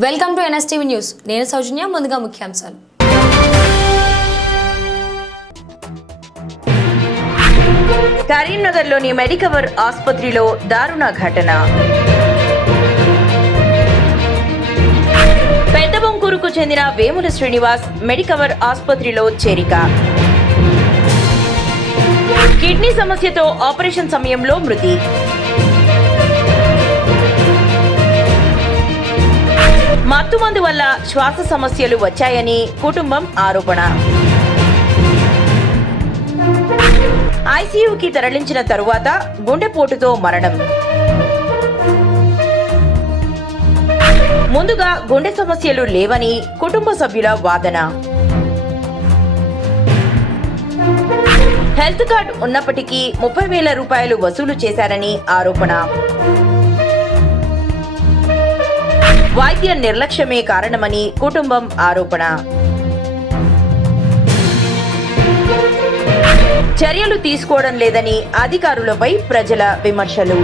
Welcome to NSTV news. నేను సౌజన్య. ముందుగా ముఖ్యాంశాలు. కరీంనగర్లోని మెడికవర్ ఆసుపత్రిలో దారుణ ఘటన. పెద్దబొంకూరుకు చెందిన వేముల శ్రీనివాస్ మెడికవర్ ఆసుపత్రిలో చేరిక. కిడ్నీ సమస్యతో ఆపరేషన్ సమయంలో మృతి. మత్తుమందు వల్ల శ్వాస సమస్యలు వచ్చాయని కుటుంబం ఆరోపణ. ఐసీయూకి తరలించిన తరువాత గుండెపోటుతో మరణం. ముందుగా గుండె సమస్యలు లేవని కుటుంబ సభ్యుల వాదన. హెల్త్ కార్డ్ ఉన్నప్పటికీ 30,000 రూపాయలు వసూలు చేశారని ఆరోపణ. వైద్య నిర్లక్ష్యమే కారణమని కుటుంబం ఆరోపణ. చర్యలు తీసుకోవడం లేదని అధికారులపై ప్రజల విమర్శలు.